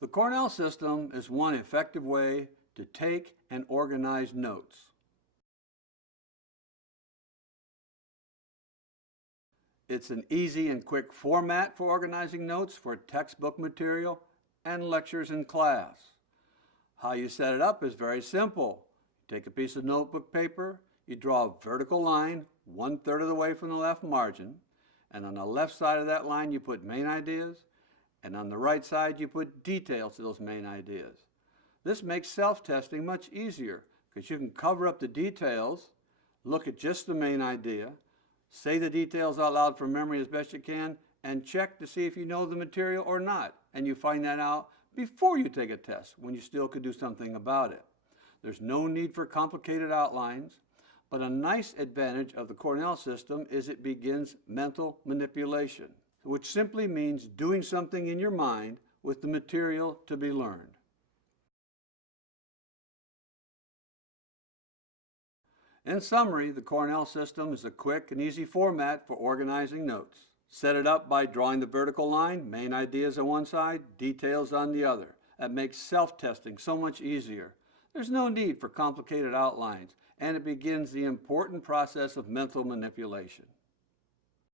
The Cornell system is one effective way to take and organize notes. It's an easy and quick format for organizing notes for textbook material and lectures in class. How you set it up is very simple. You take a piece of notebook paper, you draw a vertical line 1/3 of the way from the left margin, and on the left side of that line you put main ideas, and on the right side you put details to those main ideas. This makes self-testing much easier because you can cover up the details, look at just the main idea, say the details out loud from memory as best you can, and check to see if you know the material or not. And you find that out before you take a test, when you still could do something about it. There's no need for complicated outlines, but a nice advantage of the Cornell system is it begins mental manipulation, which simply means doing something in your mind with the material to be learned. In summary, the Cornell system is a quick and easy format for organizing notes. Set it up by drawing the vertical line, main ideas on one side, details on the other. That makes self-testing so much easier. There's no need for complicated outlines, and it begins the important process of mental manipulation.